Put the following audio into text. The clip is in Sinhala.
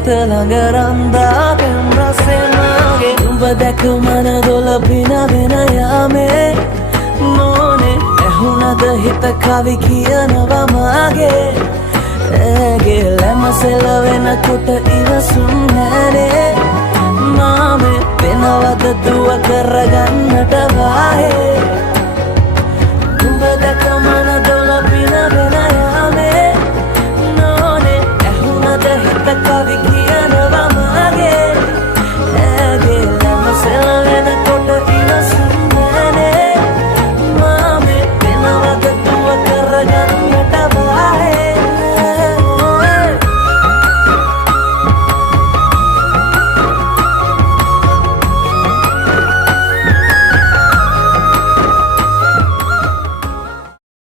හිත ළඟ රන්දා පෙම් රසේ මාගේ උඹ දැක මන දොල පින වෙන යාමේ නෝනේ ඇහුණද හිත කවි කියනවා මාගේ ඇගේ ලැමසෙල වෙනකොට ඉවසුම් නැනේ මාමේ වෙනවද දුව කරගන්නට වාහේ